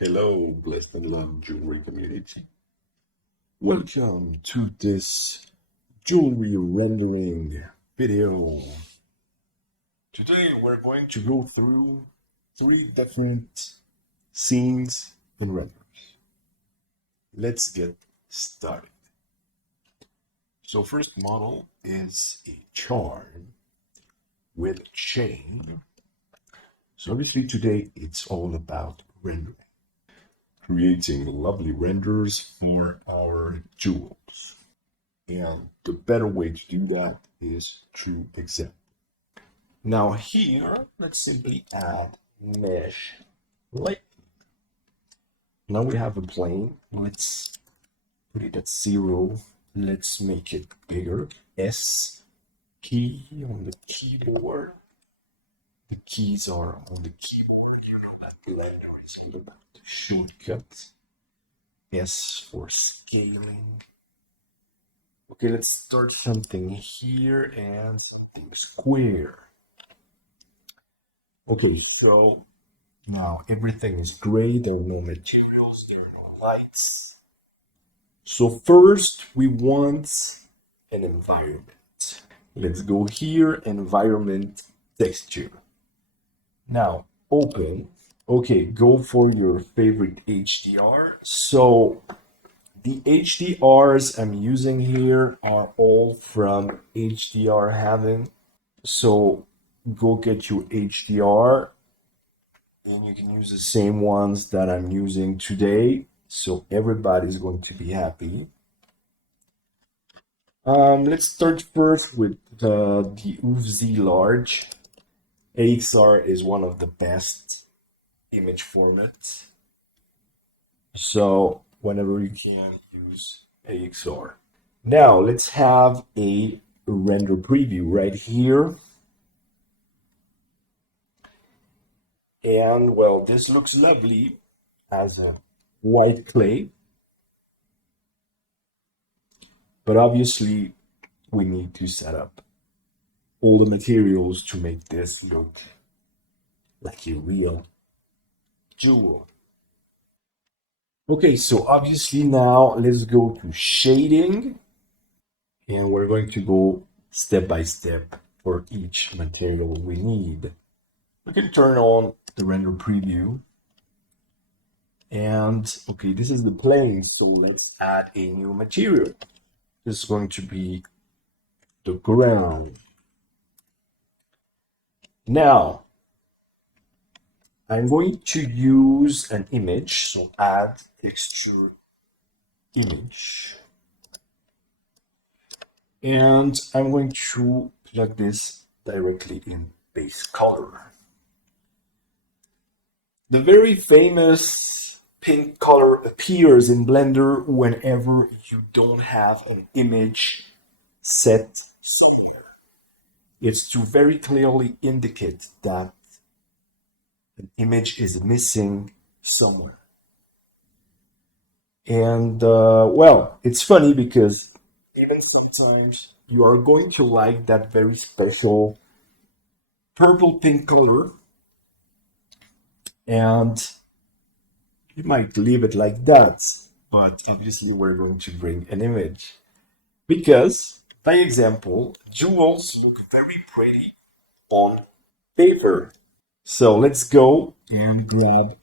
Hello, blessed and loved jewelry community. Welcome to this jewelry rendering video. Today we're going to go through three different scenes and renders. Let's get started. So first model is a charm with a chain. So obviously today it's all about rendering. Creating lovely renders for our jewels. And the better way to do that is through example. Now here, let's simply add mesh light. Now we have a plane. Let's put it at 0. Let's make it bigger. S key on the keyboard. The keys are on the keyboard. You know that Blender is all about the shortcuts. S for scaling. Okay, let's start something here and something square. Okay, so now everything is gray. There are no materials, there are no lights. So first we want an environment. Let's go here, environment texture. Now open. Okay, go for your favorite HDR. So the HDRs I'm using here are all from HDR Heaven. So go get your HDR and you can use the same ones that I'm using today. So everybody's going to be happy. Let's start first with the UFZ large. AXR is one of the best image formats. So whenever you can, use AXR. Now let's have a render preview right here. And well, this looks lovely as a white clay. But obviously we need to set up all the materials to make this look like a real jewel. Okay, so obviously now let's go to shading and we're going to go step by step for each material we need. We can turn on the render preview and okay, this is the plane, so let's add a new material. This is going to be the ground. Now I'm going to use an image, so add texture image. And I'm going to plug this directly in base color. The very famous pink color appears in Blender whenever you don't have an image set somewhere. It's to very clearly indicate that an image is missing somewhere. And well, it's funny because even sometimes you are going to like that very special purple pink color and you might leave it like that, but obviously we're going to bring an image because, by example, jewels look very pretty on paper. So let's go and grab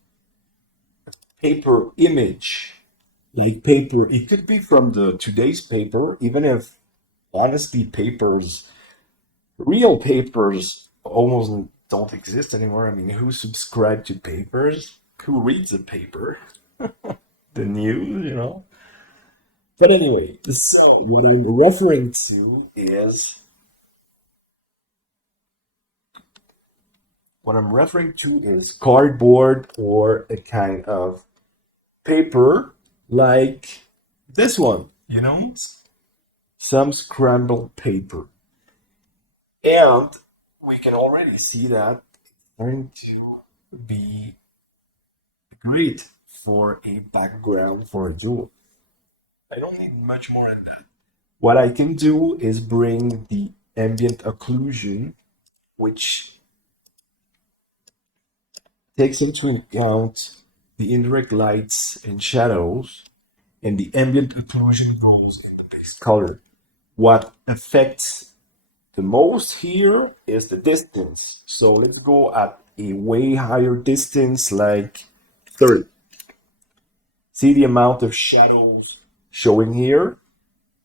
a paper image. Like paper, it could be from the today's paper, even if honestly real papers almost don't exist anymore. I mean, who subscribed to papers? Who reads a paper? The news, you know? But anyway, so what I'm referring to is cardboard or a kind of paper like this one, you know? Some scrambled paper. And we can already see that it's going to be great for a background for a jewel. I don't need much more than that. What I can do is bring the ambient occlusion, which takes into account the indirect lights and shadows, and the ambient occlusion goes in the base color. What affects the most here is the distance. So let's go at a way higher distance, like 30. See the amount of shadows showing here?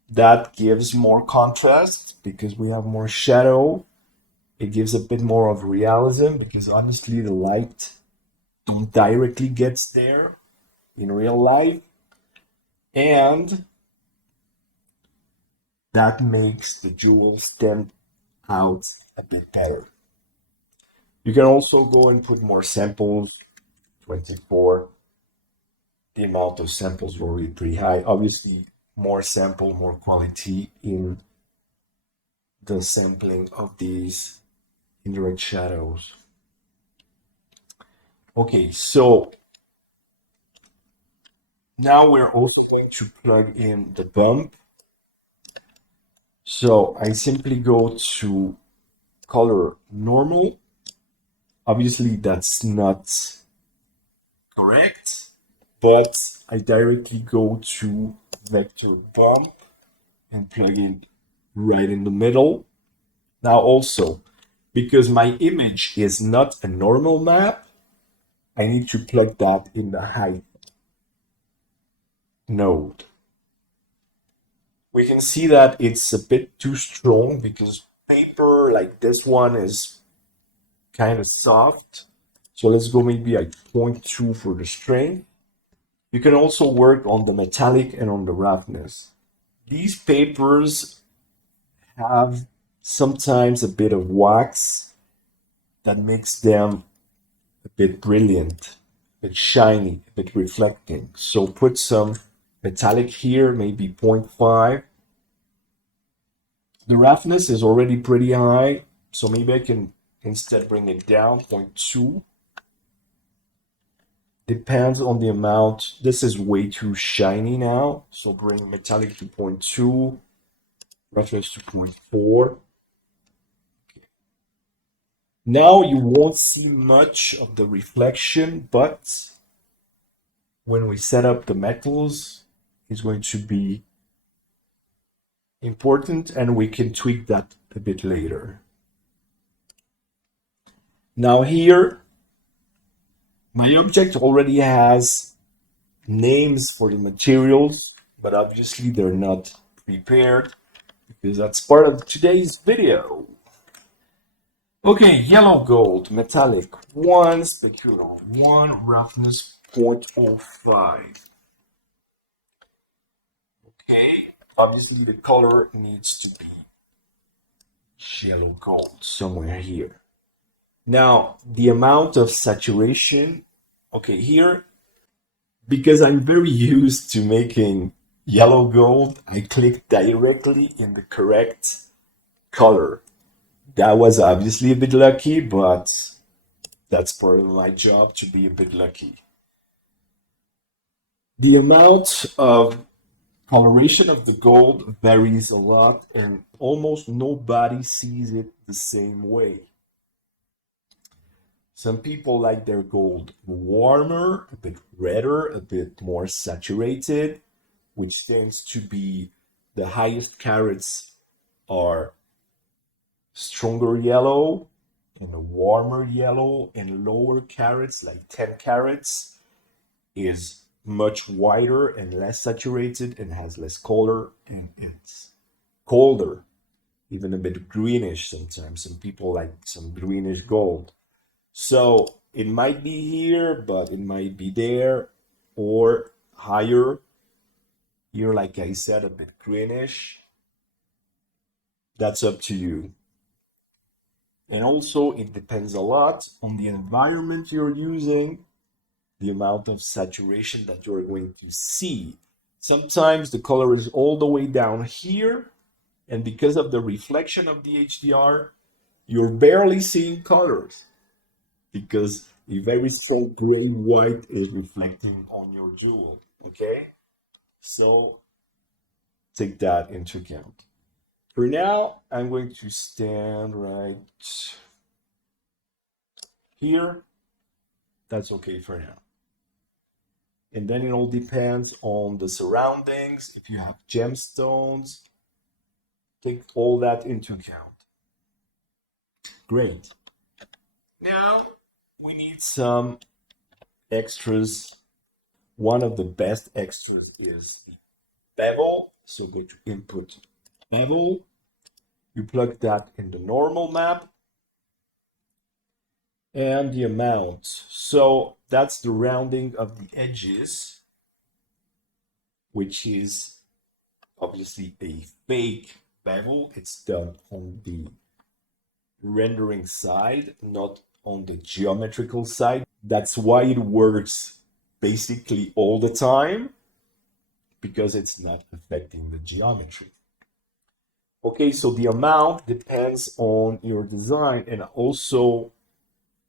That gives more contrast because we have more shadow. It gives a bit more of realism because honestly the light don't directly gets there in real life, and that makes the jewel stand out a bit better. You can also go and put more samples, 24. The amount of samples will be pretty high. Obviously, more sample, more quality in the sampling of these indirect shadows. Okay, so now we're also going to plug in the bump. So I simply go to color normal. Obviously, that's not correct, but I directly go to vector bump and plug in right in the middle. Now also, because my image is not a normal map, I need to plug that in the height node. We can see that it's a bit too strong because paper like this one is kind of soft. So let's go maybe at 0.2 for the strength. You can also work on the metallic and on the roughness. These papers have sometimes a bit of wax that makes them a bit brilliant, a bit shiny, a bit reflecting. So put some metallic here, maybe 0.5. The roughness is already pretty high, so maybe I can instead bring it down, 0.2. Depends on the amount. This is way too shiny now, so bring metallic to 0.2, roughness to 0.4. Now you won't see much of the reflection, but when we set up the metals, it's going to be important, and we can tweak that a bit later. Now here, my object already has names for the materials, but obviously they're not prepared because that's part of today's video. Okay, yellow gold, metallic, 1, specular, 1, roughness, 0.05. Okay, obviously the color needs to be yellow gold somewhere here. Now, the amount of saturation, okay, here, because I'm very used to making yellow gold, I click directly in the correct color. That was obviously a bit lucky, but that's part of my job to be a bit lucky. The amount of coloration of the gold varies a lot, and almost nobody sees it the same way. Some people like their gold warmer, a bit redder, a bit more saturated, which tends to be the highest carats are stronger yellow and a warmer yellow, and lower carats like 10 carats is much whiter and less saturated and has less color, and it's colder, even a bit greenish sometimes. Some people like some greenish gold. So it might be here, but it might be there or higher. Here, like I said, a bit greenish. That's up to you. And also, it depends a lot on the environment you're using, the amount of saturation that you're going to see. Sometimes the color is all the way down here, and because of the reflection of the HDR, you're barely seeing colors because a very strong gray white is reflecting on your jewel. Okay, so take that into account. For now, I'm going to stand right here. That's okay for now. And then it all depends on the surroundings. If you have gemstones, take all that into account. Great. Now we need some extras. One of the best extras is the bevel. So go to input bevel. You plug that in the normal map and the amount. So that's the rounding of the edges, which is obviously a fake bevel. It's done on the rendering side, not on the geometrical side. That's why it works basically all the time, because it's not affecting the geometry. Okay, so the amount depends on your design and also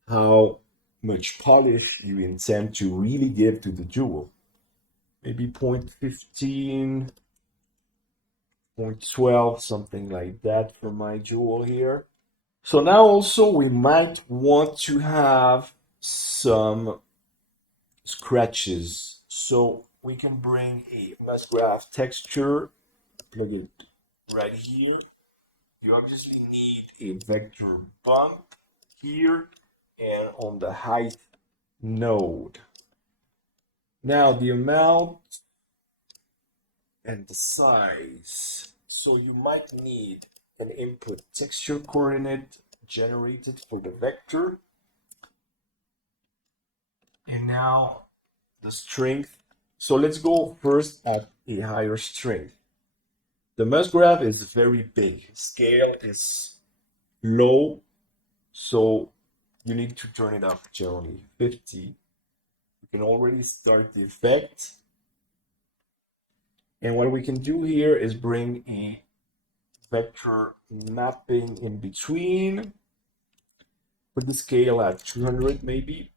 how much polish you intend to really give to the jewel. Maybe 0.15, 0.12, something like that for my jewel here. So now also we might want to have some scratches. So we can bring a Musgraph texture, plug it right here. You obviously need a vector bump here and on the height node. Now the amount and the size. So you might need an input texture coordinate generated for the vector. And now the strength. So let's go first at a higher strength. The Musgraph is very big. Scale is low, so you need to turn it up generally 50. You can already start the effect. And what we can do here is bring a vector mapping in between. Put the scale at 200 maybe,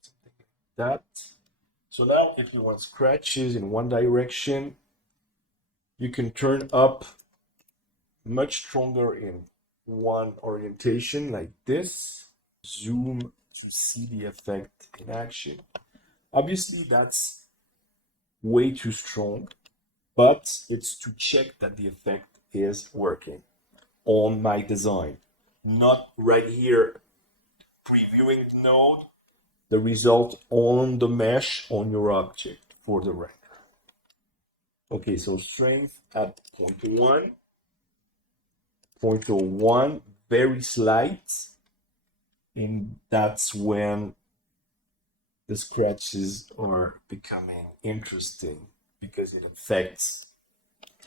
something like that. So now if you want scratches in one direction, you can turn up much stronger in one orientation like this. Zoom to see the effect in action. Obviously that's way too strong, but it's to check that the effect is working on my design. Not right here previewing the node, the result on the mesh on your object for the render. Okay, so strength at 0.1, 0.01, very slight, and that's when the scratches are becoming interesting because it affects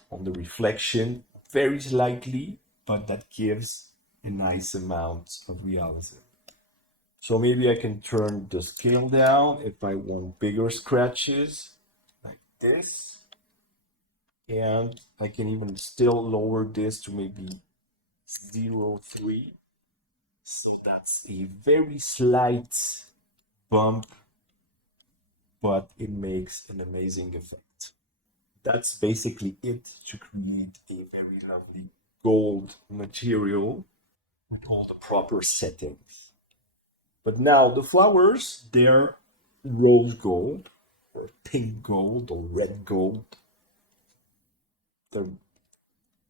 on the reflection very slightly, but that gives a nice amount of realism. So maybe I can turn the scale down if I want bigger scratches like this. And I can even still lower this to maybe 0.3. So that's a very slight bump, but it makes an amazing effect. That's basically it to create a very lovely gold material with all the proper settings. But now the flowers, they're rose gold or pink gold or red gold. There are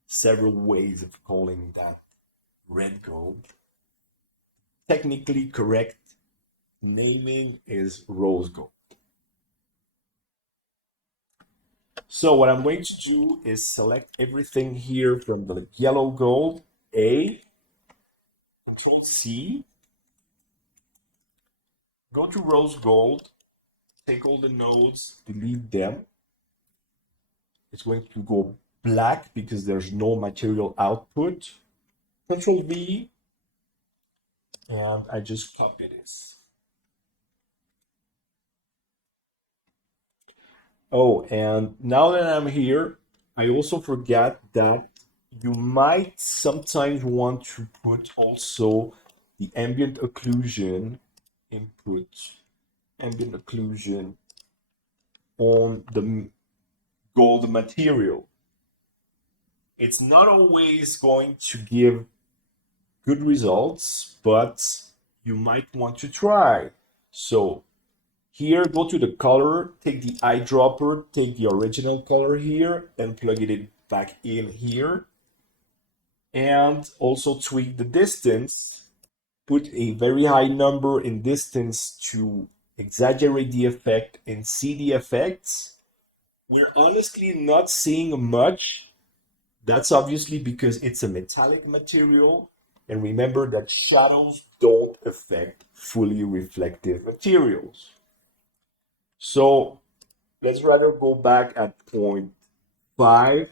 several ways of calling that red gold. Technically correct naming is rose gold. So what I'm going to do is select everything here from the yellow gold, A, Control C, go to rose gold, take all the nodes, delete them. It's going to go black because there's no material output. Control V, and I just copy this. Oh, and now that I'm here, I also forgot that you might sometimes want to put also the ambient occlusion input, ambient occlusion on the gold material. It's not always going to give good results, but you might want to try. So Here, go to the color, take the eyedropper, take the original color here, and plug it back in here. And also tweak the distance. Put a very high number in distance to exaggerate the effect and see the effects. We're honestly not seeing much. That's obviously because it's a metallic material. And remember that shadows don't affect fully reflective materials. So let's rather go back at point 5,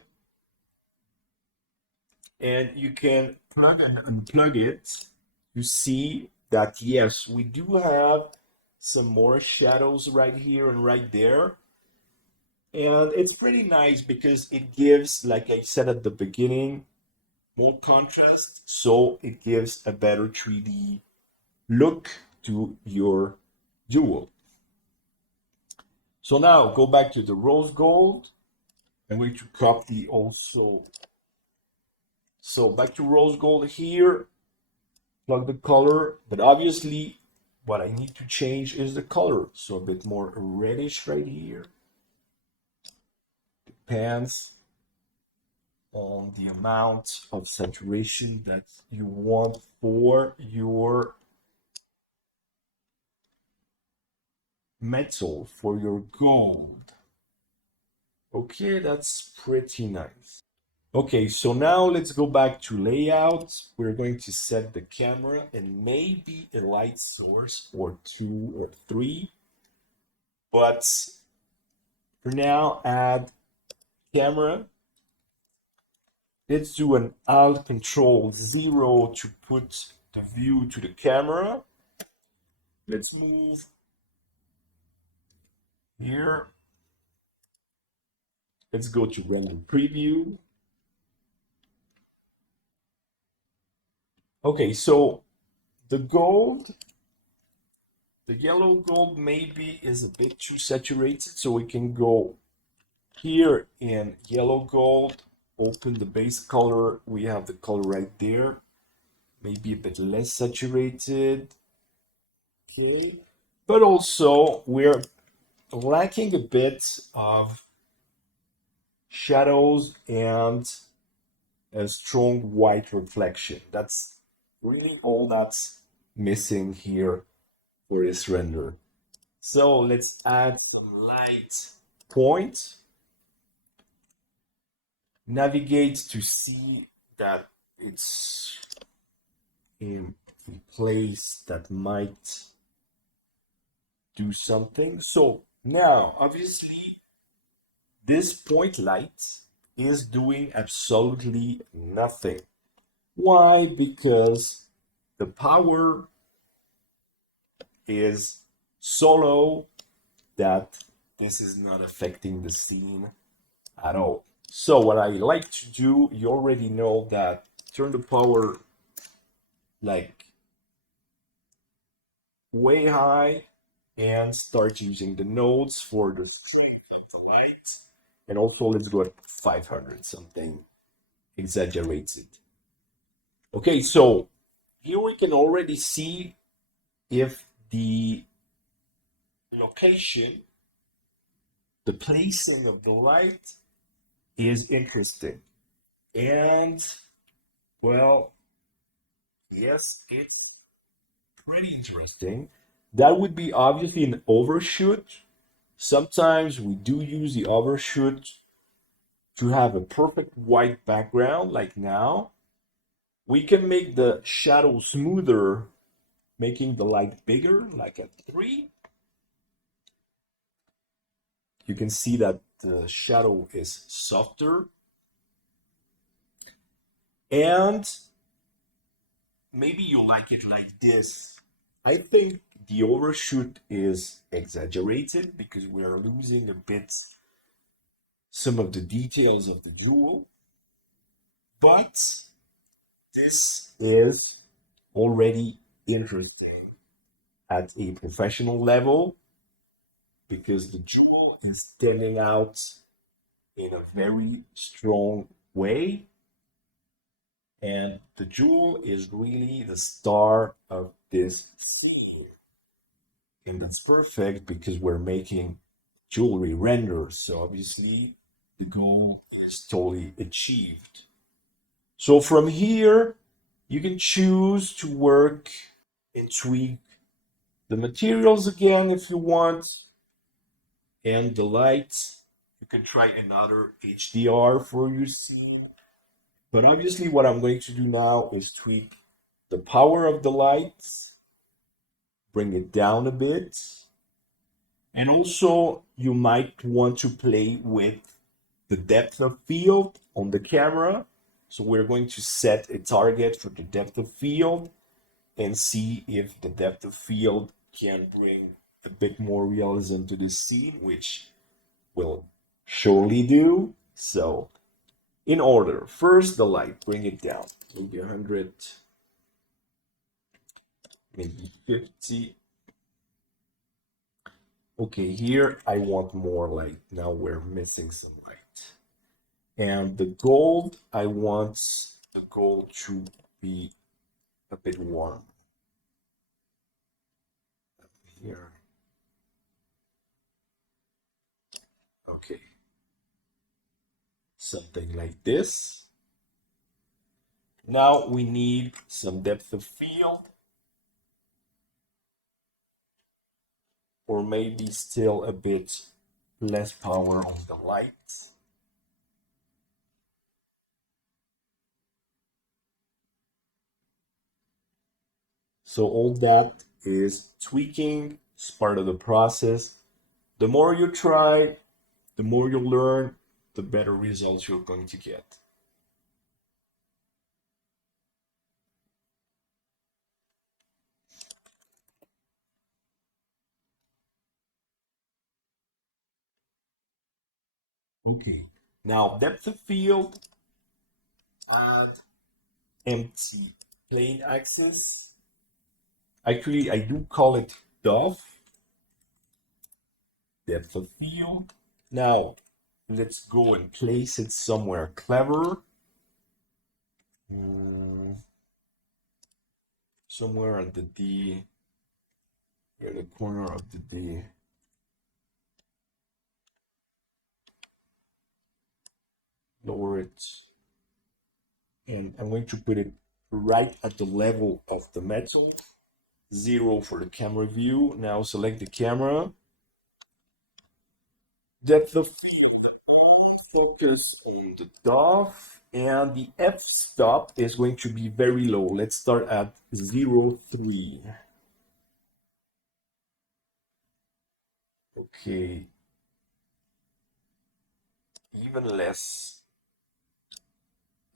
and you can plug and unplug it to see that yes, we do have some more shadows right here and right there. And it's pretty nice because it gives, like I said at the beginning, more contrast, so it gives a better 3D look to your jewel. So now go back to the rose gold. I'm going to copy also. So back to rose gold here, plug the color, but obviously what I need to change is the color. So a bit more reddish right here. Depends on the amount of saturation that you want for your metal, for your gold. Okay, that's pretty nice. Okay, so now let's go back to layout. We're going to set the camera and maybe a light source or 2 or 3. But for now, add camera. Let's do an Alt Control 0 to put the view to the camera. Let's move here. Let's go to render preview. Okay, so the gold, the yellow gold maybe is a bit too saturated, so we can go here in yellow gold, open the base color. We have the color right there, maybe a bit less saturated. Okay, but also we're lacking a bit of shadows and a strong white reflection. That's really all that's missing here for this render. So let's add some light points. Navigate to see that it's in a place that might do something. So now, obviously, this point light is doing absolutely nothing. Why? Because the power is so low that this is not affecting the scene at all. So what I like to do, you already know that turn the power like way high and start using the nodes for the strength of the light. And also let's go at 500, something exaggerated. Okay, so here we can already see if the location, the placing of the light is interesting. And well, yes, it's pretty interesting. That would be obviously an overshoot. Sometimes we do use the overshoot to have a perfect white background, like now. We can make the shadow smoother, making the light bigger, like at 3. You can see that the shadow is softer. And maybe you like it like this. I think the overshoot is exaggerated because we are losing a bit some of the details of the jewel. But this is already interesting at a professional level because the jewel is standing out in a very strong way. And the jewel is really the star of this scene. And that's perfect because we're making jewelry renders. So obviously the goal is totally achieved. So from here, you can choose to work and tweak the materials again if you want. And the lights, you can try another HDR for your scene. But obviously what I'm going to do now is tweak the power of the lights, bring it down a bit. And also you might want to play with the depth of field on the camera. So we're going to set a target for the depth of field and see if the depth of field can bring a bit more realism to the scene, which will surely do. So in order, first the light, bring it down, maybe 100, maybe 50. Okay, here I want more light. Now we're missing some light. And the gold, I want the gold to be a bit warm. Here. Okay. Something like this. Now we need some depth of field. Or maybe still a bit less power on the light. So all that is tweaking, it's part of the process. The more you try, the more you learn, the better results you're going to get. Okay, now depth of field, add empty plane axis. Actually, I do call it dove, depth of field. Now, let's go and place it somewhere clever. Somewhere at the D, at the corner of the D. Lower it. And I'm going to put it right at the level of the metal. 0 for the camera view. Now select the camera. Depth of field. Focus on the dove. And the f-stop is going to be very low. Let's start at 0.3. Okay. Even less.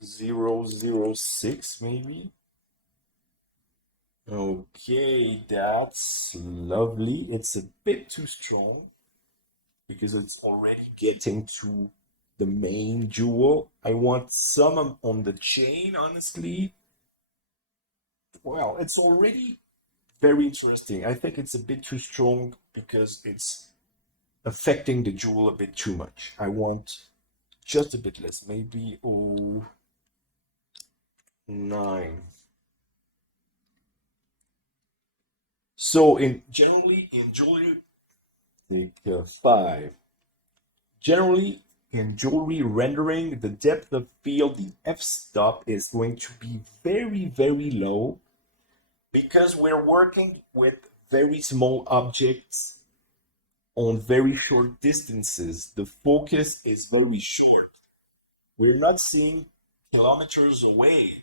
0.06 maybe. Okay, that's lovely. It's a bit too strong because it's already getting to the main jewel. I want some on the chain, honestly. Well, it's already very interesting. I think it's a bit too strong because it's affecting the jewel a bit too much. I want just a bit less, maybe 0.9. So in generally in jewelry, take 5. Generally, in jewelry rendering, the depth of field, the f-stop, is going to be very, very low because we're working with very small objects on very short distances. The focus is very short. We're not seeing kilometers away.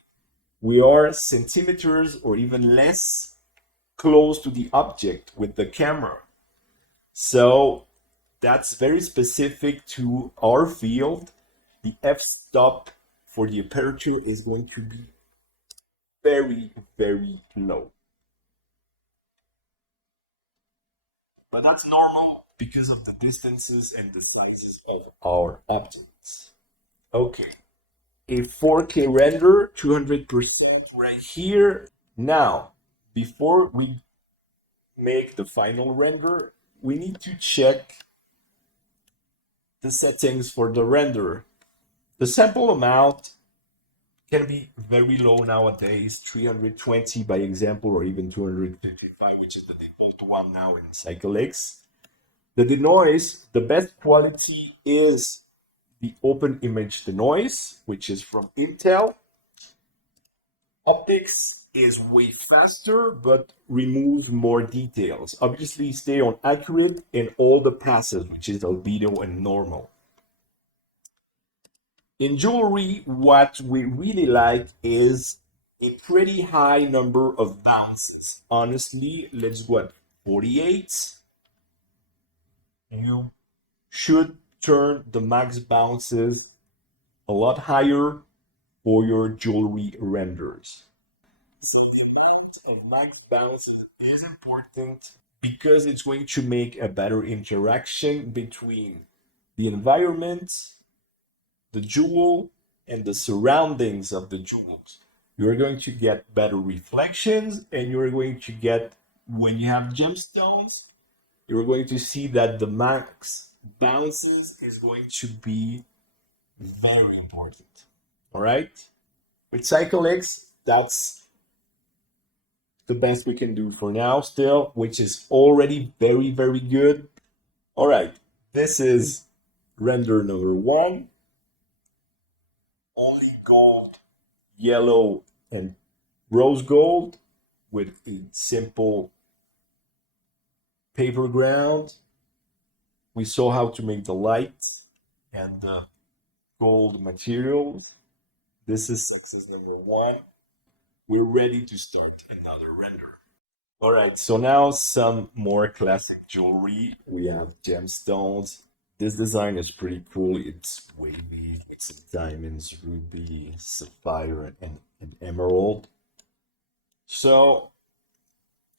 We are centimeters or even less close to the object with the camera. So that's very specific to our field. The f-stop for the aperture is going to be very, very low. But that's normal because of the distances and the sizes of our objects. Okay, a 4K render, 200% right here. Now, before we make the final render, we need to check the settings for the render. The sample amount can be very low nowadays, 320 by example, or even 255, which is the default one now in CycleX. The denoise, the best quality is the open image denoise, which is from Intel. Optics is way faster, but removes more details. Obviously, stay on accurate in all the passes, which is albedo and normal. In jewelry, what we really like is a pretty high number of bounces. Honestly, let's go at 48. You should turn the max bounces a lot higher for your jewelry renders. So the amount of max bounces is important because it's going to make a better interaction between the environment, the jewel, and the surroundings of the jewels. You're going to get better reflections, and you're going to get, when you have gemstones, you're going to see that the max bounces is going to be very important. All right? With CycleX, that's the best we can do for now still, which is already very, very good. All right, this is render number one. Only gold, yellow, and rose gold with a simple paper ground. We saw how to make the light and the gold materials. This is success number one. We're ready to start another render. All right, so now some more classic jewelry. We have gemstones. This design is pretty cool. It's wavy. It's diamonds, ruby, sapphire, and emerald. So,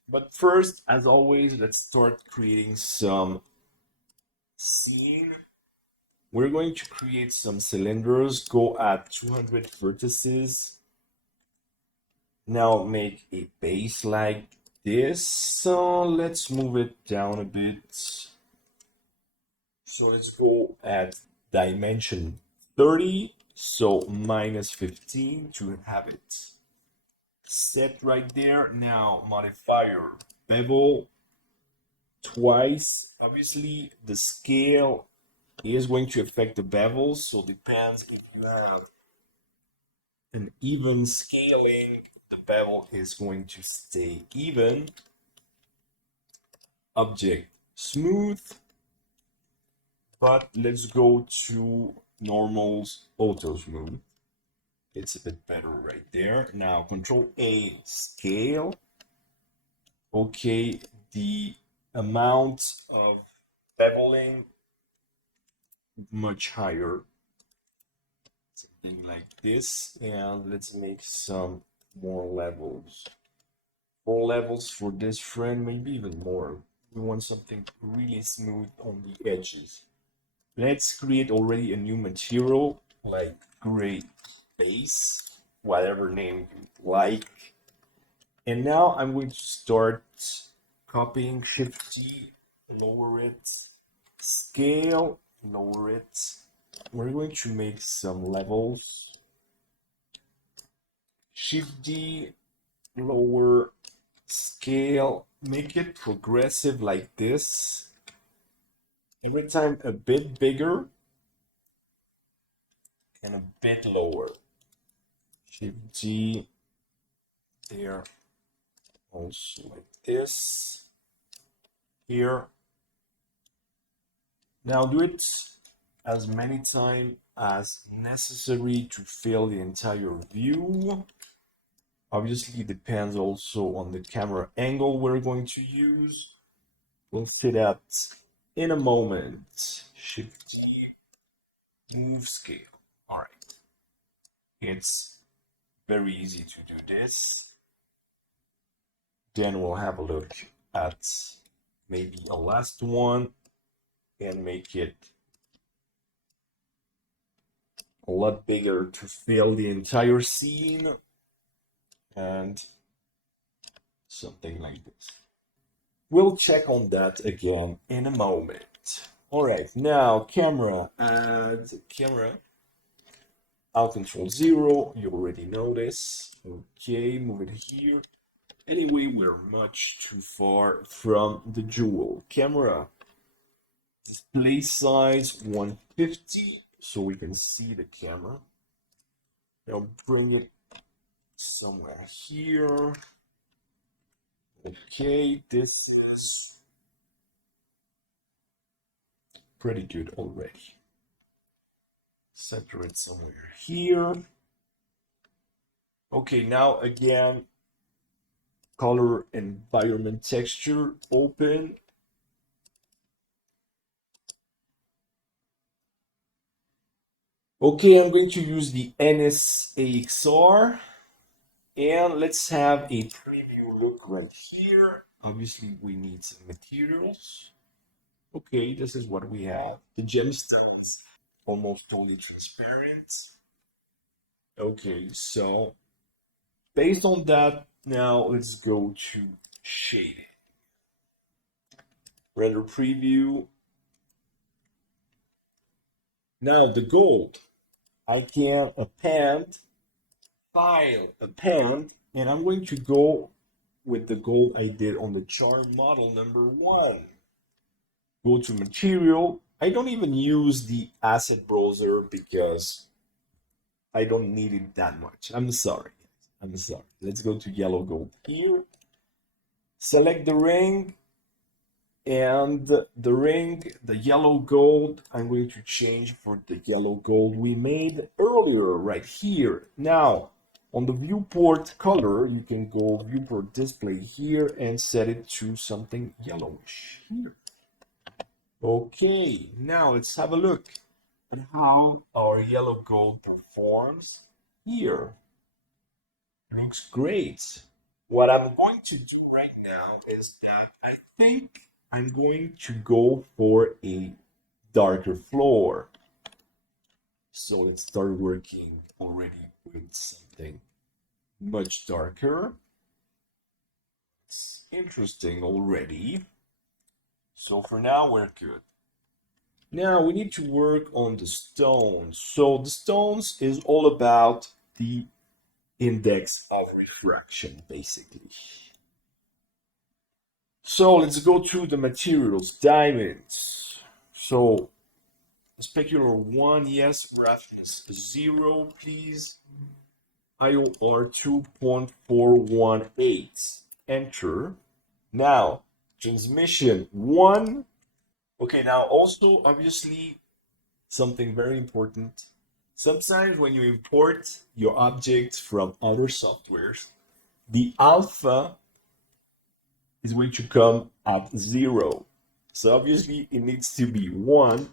but first, as always, let's start creating some scene. We're going to create some cylinders. Go at 200 vertices. Now make a base like this. So let's move it down a bit. So let's go at dimension 30. So minus 15 to have it set right there. Now modifier bevel twice. Obviously the scale is going to affect the bevels. So depends if you have an even scaling, the bevel is going to stay even. Object smooth, but let's go to normals auto smooth. It's a bit better right there. Now control A scale. Okay, the amount of beveling much higher, something like this, and let's make some more levels. 4 levels for this friend, maybe even more. We want something really smooth on the edges. Let's create already a new material like gray base, whatever name you like. And now I'm going to start copying, Shift T, lower it, scale, lower it. We're going to make some levels. Shift D, lower, scale, make it progressive like this. Every time a bit bigger and a bit lower. Shift G there, also like this here. Now do it as many times as necessary to fill the entire view. Obviously it depends also on the camera angle we're going to use. We'll see that in a moment. Shift T, move scale. All right. It's very easy to do this. Then we'll have a look at maybe a last one and make it a lot bigger to fill the entire scene and something like this. We'll check on that again in a moment. All right, now camera, add camera. I'll control 0. You already know this. Okay, move it here. Anyway, we're much too far from the jewel. Camera, display size 150, so we can see the camera. Now bring it somewhere here. Okay, this is pretty good already. Center it somewhere here. Okay, now again, color, environment, texture, open. Okay, I'm going to use the NSAXR, and let's have a preview look right here. Obviously, we need some materials. Okay, this is what we have. The gemstones almost totally transparent. Okay, so based on that, now let's go to shading. Render preview. Now the gold. I can append, file, append, and I'm going to go with the gold I did on the charm model number 1. Go to material. I don't even use the asset browser because I don't need it that much. I'm sorry. I'm sorry. Let's go to yellow gold here. Select the ring, and the yellow gold, I'm going to change for the yellow gold we made earlier right here. Now, on the viewport color, you can go viewport display here and set it to something yellowish here. Okay, now let's have a look at how our yellow gold performs here. Looks great. What I'm going to do right now is that I think I'm going to go for a darker floor. So let's start working already with something much darker. It's interesting already. So for now, we're good. Now we need to work on the stones. So the stones is all about the index of refraction, basically. So let's go to the materials, diamonds. So specular 1, yes, roughness 0, please. IOR 2.418, enter. Now, transmission 1. Okay, now also, obviously, something very important. Sometimes when you import your objects from other softwares, the alpha is going to come at 0. So obviously it needs to be 1.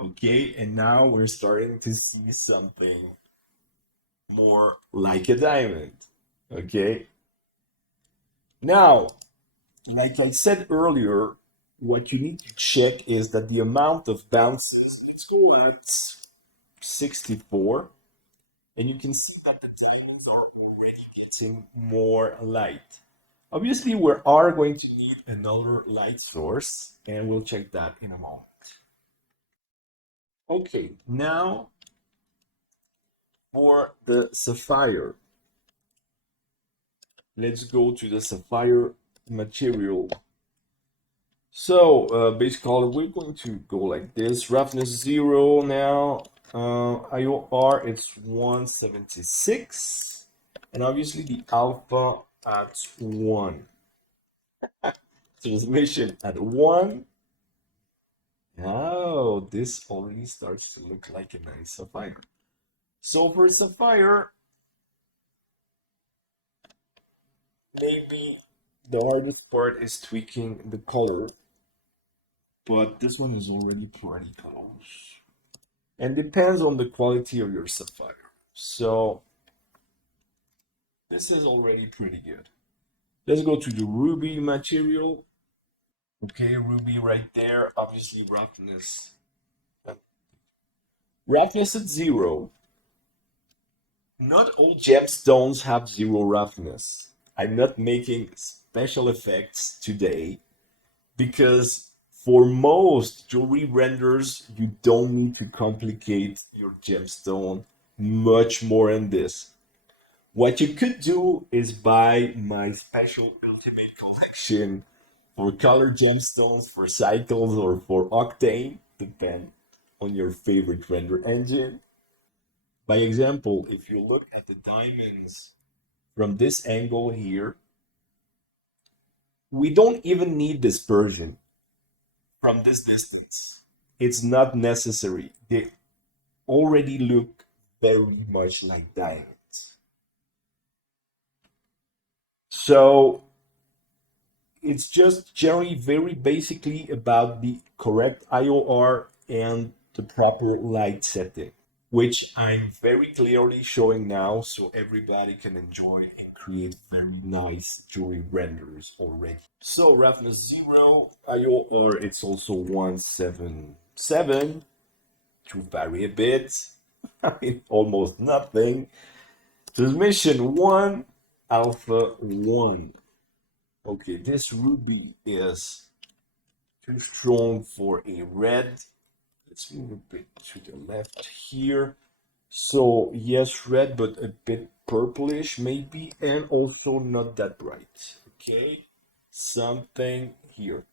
Okay, and now we're starting to see something more like a diamond. Okay. Now, like I said earlier, what you need to check is that the amount of bounces, let's go at 64, and you can see that the diamonds are already getting more light. Obviously, we are going to need another light source, and we'll check that in a moment. Okay, now for the sapphire. Let's go to the sapphire material. So basically, we're going to go like this. Roughness 0 now. IOR, it's 176. And obviously the alpha at 1. Transmission at 1. Oh, this already starts to look like a nice sapphire. So for sapphire, maybe the hardest part is tweaking the color, but this one is already pretty close. And depends on the quality of your sapphire. So this is already pretty good. Let's go to the ruby material. Okay, ruby right there. Obviously roughness. Roughness at 0. Not all gemstones have 0 roughness. I'm not making special effects today because for most jewelry renders, you don't need to complicate your gemstone much more in this. What you could do is buy my special ultimate collection for color gemstones, for cycles, or for octane, depend on your favorite render engine. By example, if you look at the diamonds from this angle here, we don't even need dispersion from this distance. It's not necessary. They already look very much like diamonds. So it's just generally very basically about the correct IOR and the proper light setting, which I'm very clearly showing now so everybody can enjoy and create very nice jewelry renders already. So roughness 0, IOR it's also 177 to vary a bit. I mean almost nothing. Transmission 1, alpha 1. Okay, this ruby is too strong for a red. Let's move a bit to the left here. So yes, red, but a bit purplish maybe, and also not that bright. Okay, something here.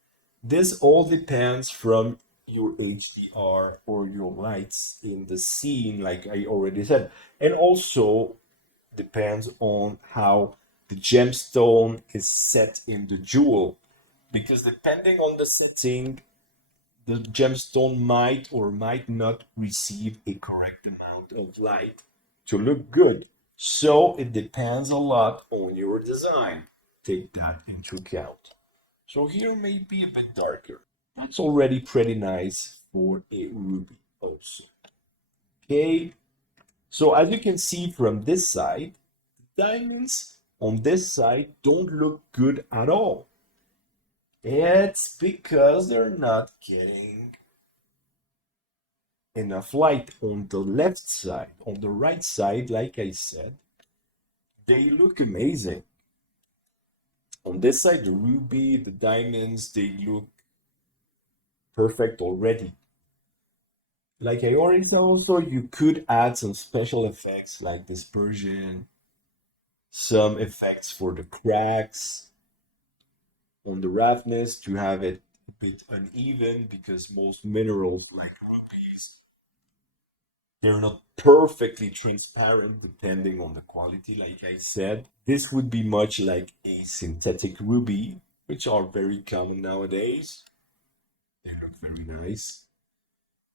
This all depends from your HDR or your lights in the scene, like I already said, and also depends on how the gemstone is set in the jewel, because depending on the setting, the gemstone might or might not receive a correct amount of light to look good. So it depends a lot on your design. Take that into account. So here may be a bit darker. That's already pretty nice for a ruby also. Okay, so as you can see from this side, diamonds on this side don't look good at all. It's because they're not getting enough light on the left side. On the right side, like I said, they look amazing. On this side, the ruby, the diamonds, they look perfect already. Like I already said, also, you could add some special effects like dispersion, some effects for the cracks on the roughness to have it a bit uneven, because most minerals like rubies, they're not perfectly transparent depending on the quality, like I said. This would be much like a synthetic ruby, which are very common nowadays. They look very nice.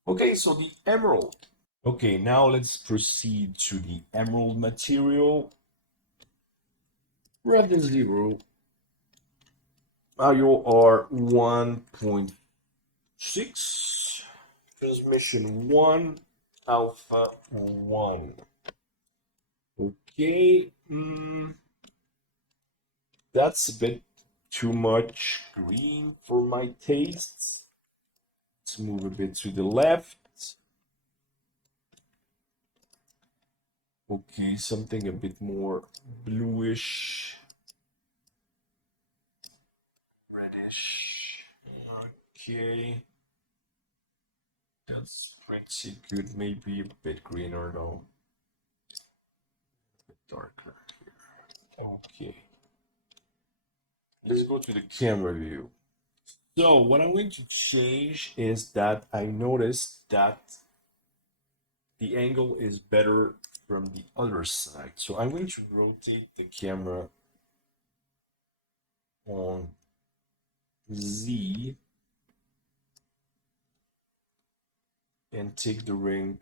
Okay, so the emerald. Okay, now let's proceed to the emerald material. Roughness 0, IOR 1.6, transmission 1, alpha 1. Okay, that's a bit too much green for my tastes. Let's move a bit to the left. Okay, something a bit more bluish, reddish. Okay, that's pretty good. Maybe a bit greener though, a bit darker here. Okay, let's go to the camera view. So what I'm going to change is that I noticed that the angle is better from the other side. So I'm going to rotate the camera on Z and take the ring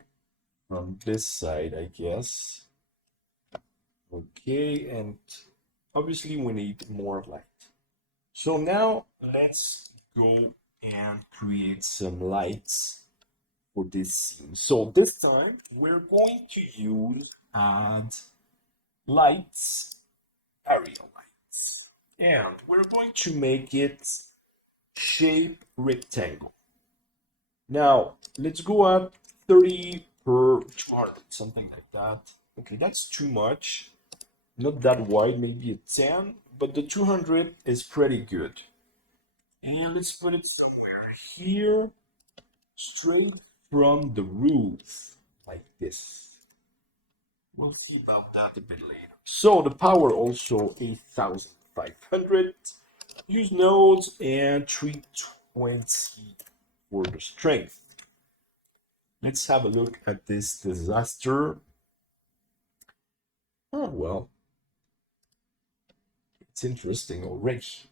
from this side, I guess. Okay, and obviously we need more light. So now let's go and create some lights for this scene. So this time we're going to use add lights, area lights, and we're going to make it shape rectangle. Now let's go up 30 per 200, something like that. Okay, that's too much. Not that wide, maybe a 10, but the 200 is pretty good. And let's put it somewhere here, straight from the roof, like this. We'll see about that a bit later. So the power also 8500. Use nodes and 320 for the strength. Let's have a look at this disaster. Oh, well, it's interesting already.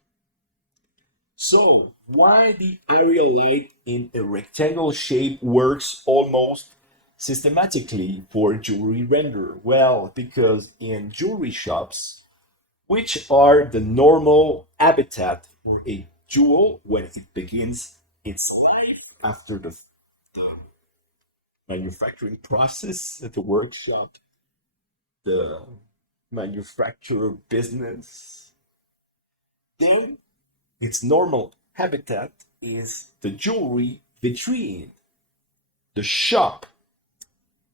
So, why the area light in a rectangle shape works almost systematically for jewelry render? Well, because in jewelry shops, which are the normal habitat for a jewel when it begins its life after the manufacturing process at the workshop, the manufacturer business, then its normal habitat is the jewelry vitrine, the shop.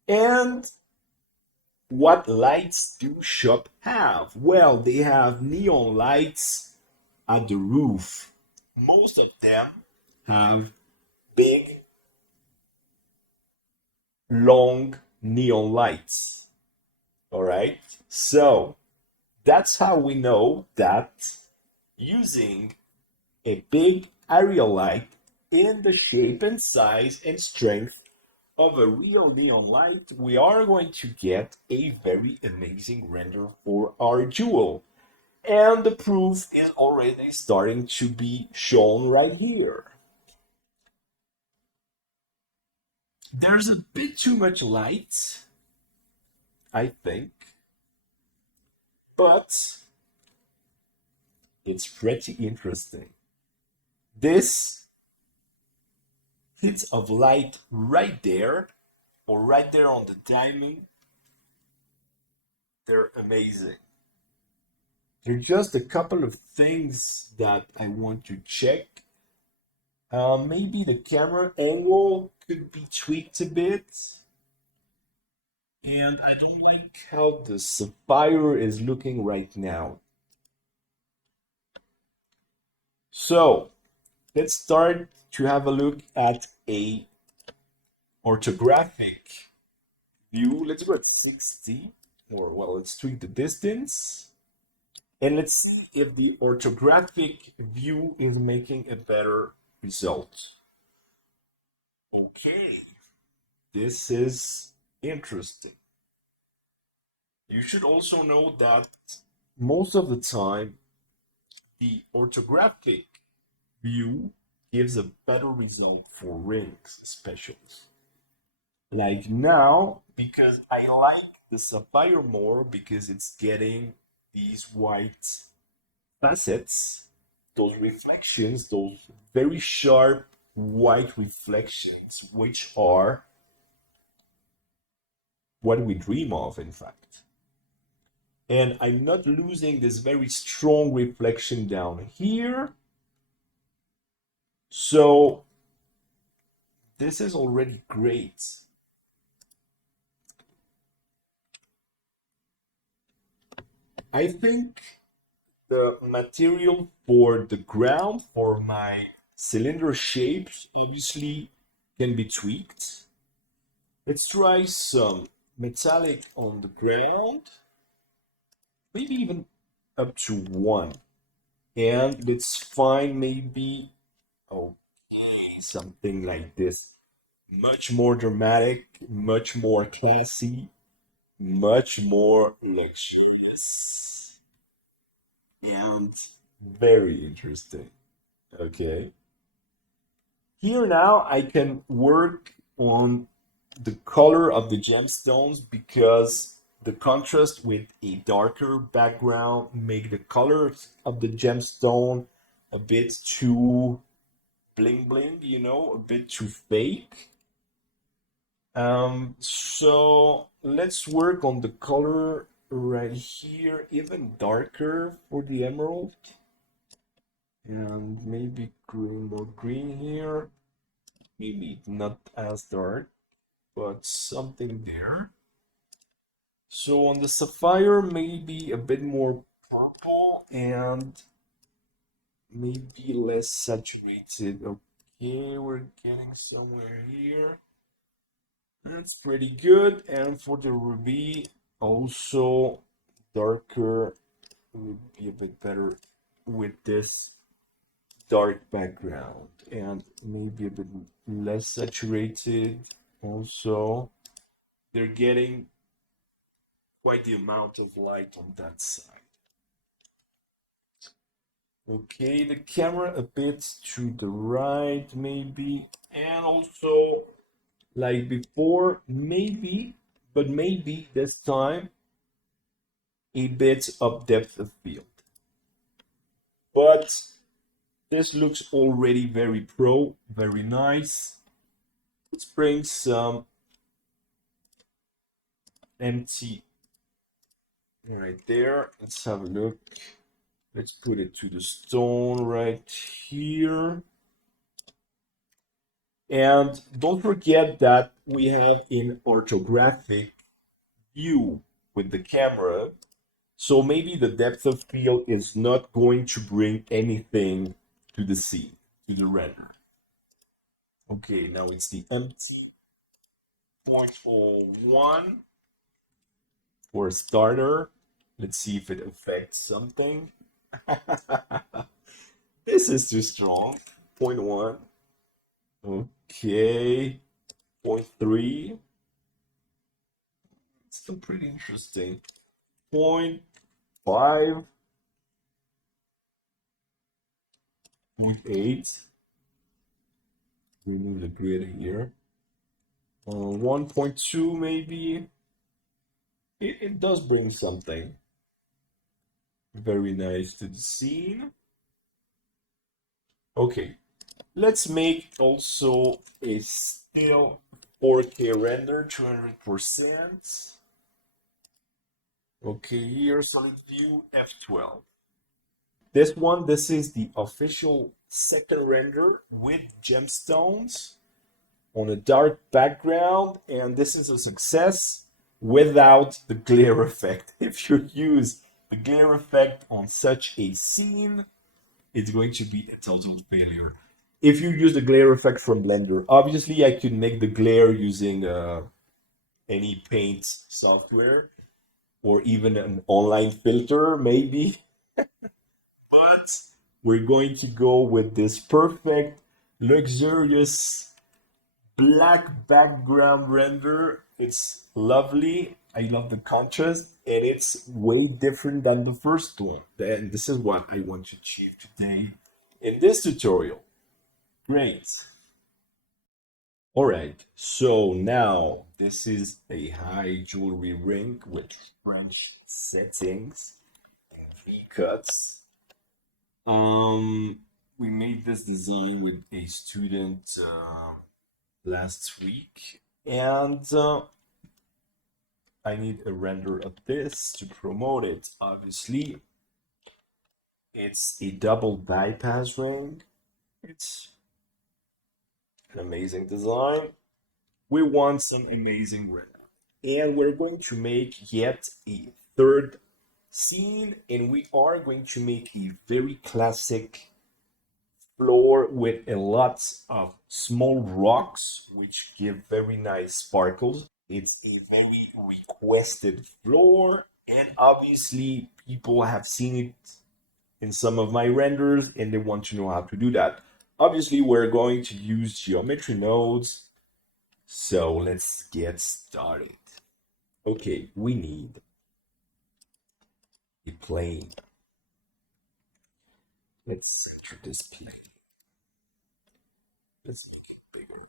And what lights do shop have? Well, they have neon lights at the roof. Most of them have big, long neon lights. All right. So that's how we know that using a big area light in the shape and size and strength of a real neon light, we are going to get a very amazing render for our jewel. And the proof is already starting to be shown right here. There's a bit too much light, I think, but it's pretty interesting. This hits of light right there, or right there on the diamond, they're amazing. There are just a couple of things that I want to check. Maybe the camera angle could be tweaked a bit. And I don't like how the sapphire is looking right now. So let's start to have a look at a orthographic view. Let's go at 60, or well, let's tweak the distance. And let's see if the orthographic view is making a better result. Okay, this is interesting. You should also know that most of the time, the orthographic view gives a better result for rings, especially. Like now, because I like the sapphire more because it's getting these white facets, those reflections, those very sharp white reflections, which are what we dream of, in fact. And I'm not losing this very strong reflection down here. So this is already great. I think the material for the ground for my cylinder shapes obviously can be tweaked. Let's try some metallic on the ground, maybe even up to one. And let's find maybe, okay, something like this. Much more dramatic, much more classy, much more luxurious, and very interesting. Okay. Here now I can work on the color of the gemstones because the contrast with a darker background make the colors of the gemstone a bit too bling bling, a bit too fake. So let's work on the color right here, even darker for the emerald. And maybe green, more green here. Maybe not as dark, but something there. So on the sapphire, maybe a bit more purple and maybe less saturated. Okay, we're getting somewhere here. That's pretty good. And for the ruby, also darker would be a bit better with this dark background and maybe a bit less saturated also. They're getting quite the amount of light on that side. Okay, the camera a bit to the right maybe, and also like before maybe, but maybe this time a bit of depth of field. But this looks already very pro, very nice. Let's bring some empty right there. Let's have a look. Let's put it to the stone right here. And don't forget that we have in orthographic view with the camera. So maybe the depth of field is not going to bring anything to the scene, to the render. Okay, now it's the empty 0.01 for a starter. Let's see if it affects something. This is too strong. 0.1. Okay. 0.3. It's still pretty interesting. 0.5. 0.8. Remove the grid here. 1.2 maybe. It does bring something very nice to the scene. Okay, let's make also a still 4K render, 200%. Okay, here, solid view, F12. This is the official second render with gemstones on a dark background, and this is a success without the glare effect. If you use the glare effect on such a scene, it's going to be a total failure. If you use the glare effect from Blender, obviously I could make the glare using any paint software or even an online filter, maybe. But we're going to go with this perfect, luxurious black background render. It's lovely. I love the contrast, and it's way different than the first one. And this is what I want to achieve today in this tutorial. Great. All right, so now this is a high jewelry ring with French settings and V-cuts. We made this design with a student last week, and I need a render of this to promote it. Obviously, it's a double bypass ring. It's an amazing design. We want some amazing render. And we're going to make yet a third scene, and we are going to make a very classic floor with a lot of small rocks which give very nice sparkles. It's a very requested floor, and obviously people have seen it in some of my renders and they want to know how to do that. Obviously we're going to use geometry nodes, so let's get started. Okay, we need a plane. Let's center this plane. Let's make it bigger.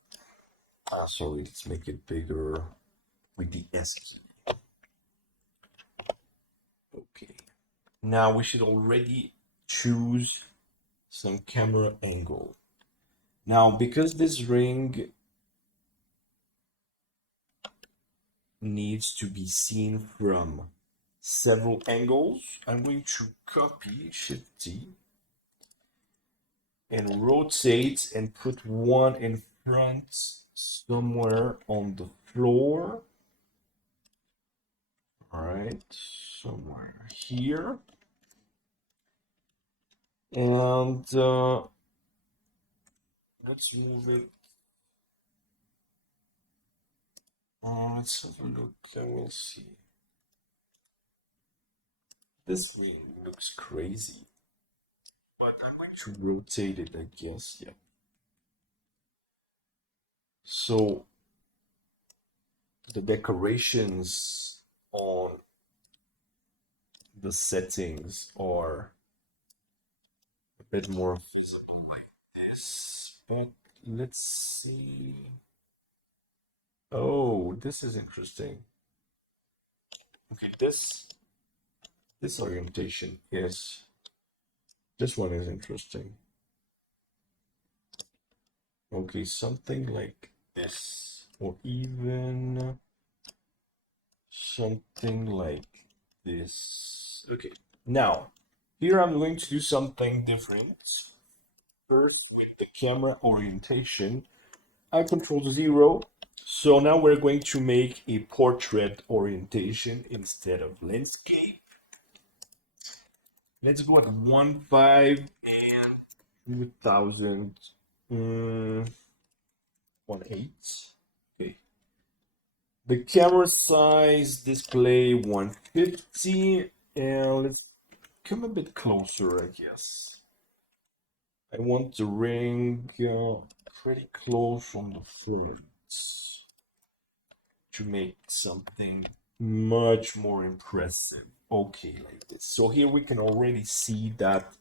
Sorry, let's make it bigger with the S key. Okay. Now we should already choose some camera angle. Now, because this ring needs to be seen from several angles, I'm going to copy Shift T and rotate and put one in front somewhere on the floor. All right, somewhere here. And let's move it. Let's have a look and we'll see. This ring looks crazy, but I'm going to rotate it, I guess. Yeah. So the decorations on the settings are a bit more visible like this, but let's see. Oh, this is interesting. Okay, this orientation is this one is interesting. Okay, something like this, or even something like this. Okay, now here I'm going to do something different. First, with the camera orientation, I control 0. So now we're going to make a portrait orientation instead of landscape. Let's go at 1.5 and 2000. 1.8. Okay. The camera size display 150, and let's come a bit closer, I guess. I want the ring pretty close on the front to make something much more impressive. Okay, like this. So here we can already see that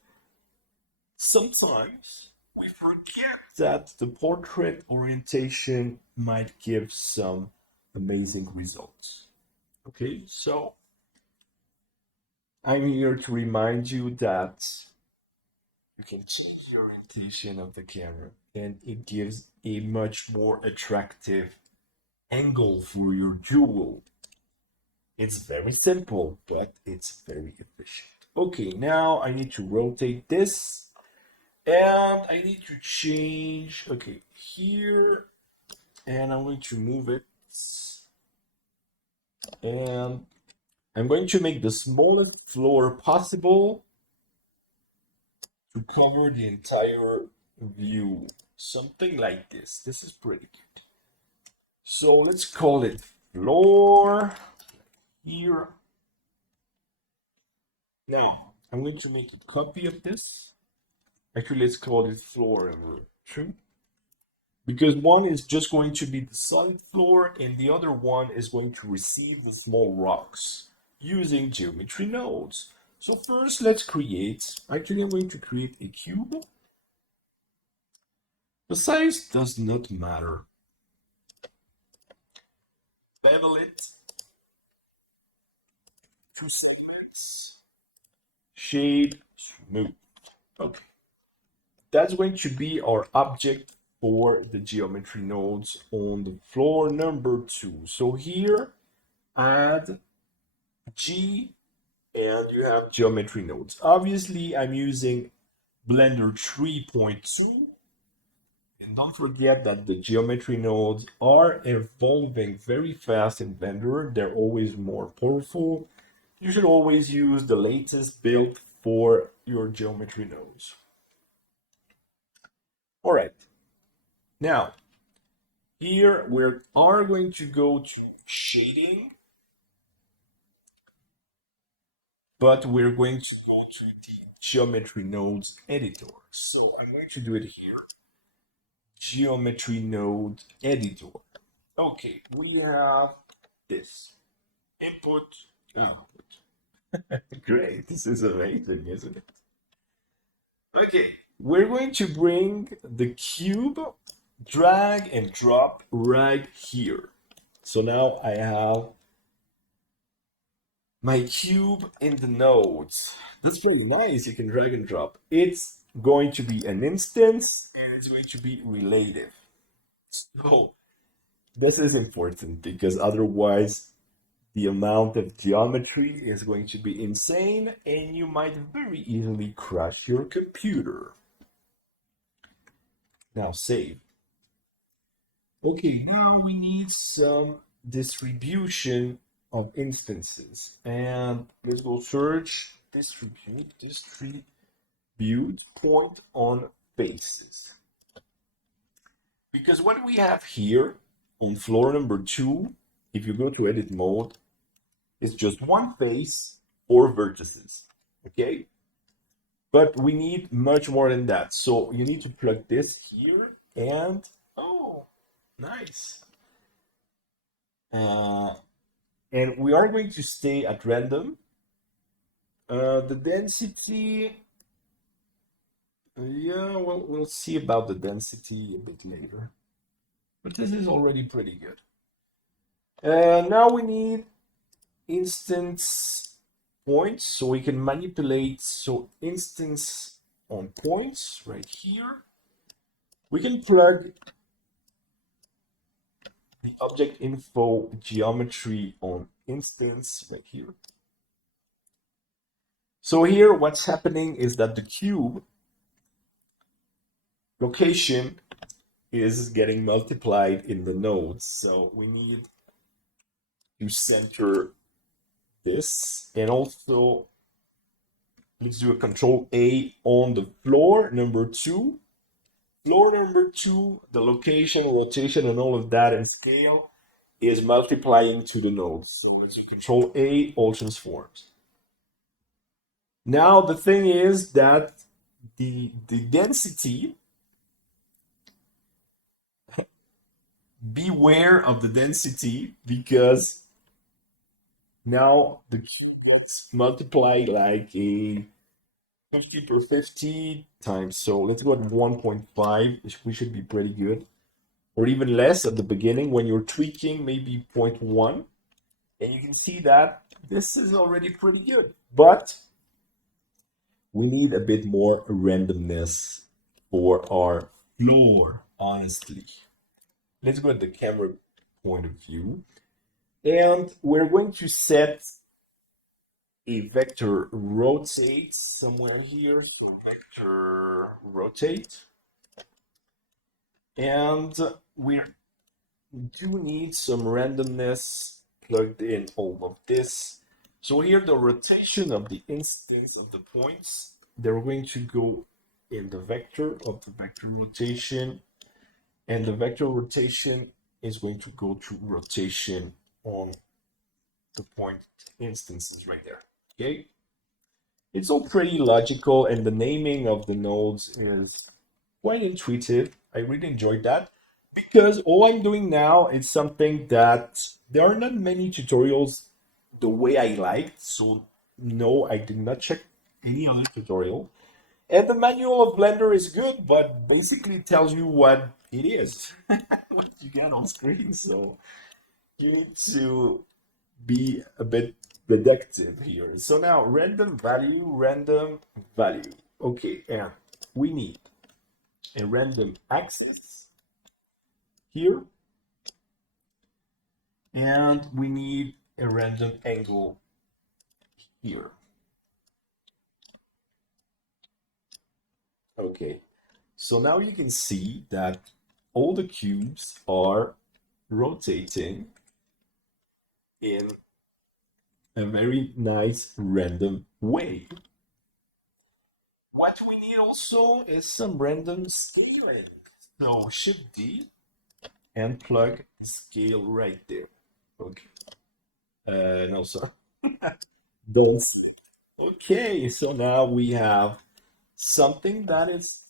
sometimes we forget that the portrait orientation might give some amazing results. Okay, so I'm here to remind you that you can change the orientation of the camera and it gives a much more attractive angle for your jewel. It's very simple, but it's very efficient. Okay, now I need to rotate this and I need to change, okay, here, and I'm going to move it. And I'm going to make the smallest floor possible to cover the entire view. Something like this. This is pretty good. So let's call it floor here. Now, I'm going to make a copy of this. Actually, let's call it floor number 2. Because one is just going to be the solid floor and the other one is going to receive the small rocks using geometry nodes. So first let's create, actually I'm going to create a cube. The size does not matter. Bevel it, 2 segments, shade, smooth. Okay, that's going to be our object for the geometry nodes on the floor number 2. So here, add G, and you have geometry nodes. Obviously, I'm using Blender 3.2. And don't forget that the geometry nodes are evolving very fast in Blender. They're always more powerful. You should always use the latest build for your geometry nodes. All right. Now, here we are going to go to shading, but we're going to go to the geometry nodes editor. So I'm going to do it here. Geometry node editor. Okay, we have this input, output. Great, this is amazing, isn't it? Okay, we're going to bring the cube, drag and drop right here. So now I have my cube in the nodes. That's very nice, you can drag and drop. It's going to be an instance and it's going to be relative. So this is important because otherwise the amount of geometry is going to be insane and you might very easily crash your computer. Now save. Okay, now we need some distribution of instances. And let's go search distribute point on faces. Because what we have here on floor number 2, if you go to edit mode, it's just one face 4 vertices, okay? But we need much more than that. So you need to plug this here and, oh, nice. And we are going to stay at random. The density, yeah, well, we'll see about the density a bit later. But this is already pretty good. Now we need instance points, so we can manipulate. So instance on points right here. We can plug the object info geometry on instance right here. So here what's happening is that the cube location is getting multiplied in the nodes. So we need to center this, and also let's do a control A on the floor number 2. Floor number 2, the location, rotation, and all of that and scale is multiplying to the nodes. So let's do control A, all transforms. Now the thing is that the density, beware of the density, because now the cube gets multiplied like a 50 per 50 times. So let's go at 1.5. We should be pretty good. Or even less at the beginning when you're tweaking, maybe 0.1. And you can see that this is already pretty good. But we need a bit more randomness for our floor, honestly. Let's go at the camera point of view. And we're going to set a vector rotate somewhere here. So vector rotate. And we do need some randomness plugged in all of this. So here the rotation of the instance of the points, they're going to go in the vector of the vector rotation, and the vector rotation is going to go to rotation on the point instances right there. Okay, it's all pretty logical, and the naming of the nodes is quite intuitive. I really enjoyed that, because all I'm doing now is something that there are not many tutorials the way I liked. So no, I did not check any other tutorial. And the manual of Blender is good, but basically tells you what it is, what you get on screen. So you need to be a bit reductive here. So now random value, random value. Okay, and we need a random axis here, and we need a random angle here. Okay, so now you can see that all the cubes are rotating in a very nice random way. What we need also is some random scaling. So Shift D and plug scale right there. Okay. No, so don't slip. Okay, so now we have something that is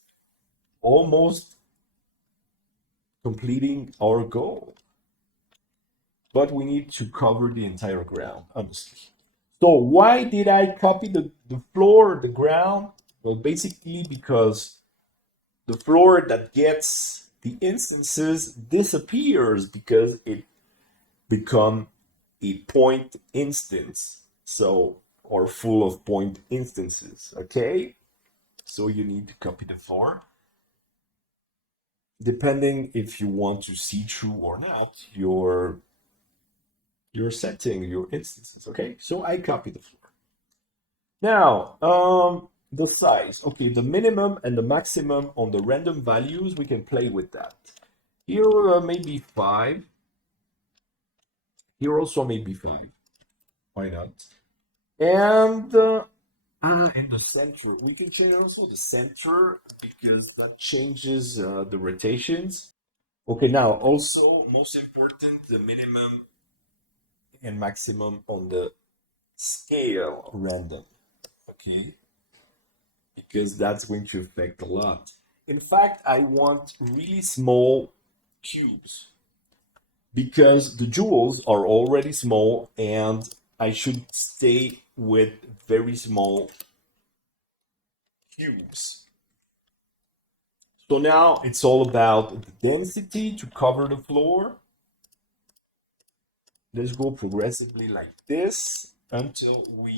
almost completing our goal. But we need to cover the entire ground, honestly. So why did I copy the floor, the ground? Well, basically because the floor that gets the instances disappears because it become a point instance. So, or full of point instances, okay? So you need to copy the floor. Depending if you want to see through or not, your setting, your instances, okay? So I copy the floor. Now, the size. Okay, the minimum and the maximum on the random values, we can play with that. Here, maybe 5. Here also maybe 5. Why not? And in the center, we can change also the center because that changes the rotations. Okay, now also most important, the minimum and maximum on the scale random, okay? Because that's going to affect a lot. In fact, I want really small cubes because the jewels are already small and I should stay with very small cubes. So now it's all about the density to cover the floor. Let's go progressively like this until we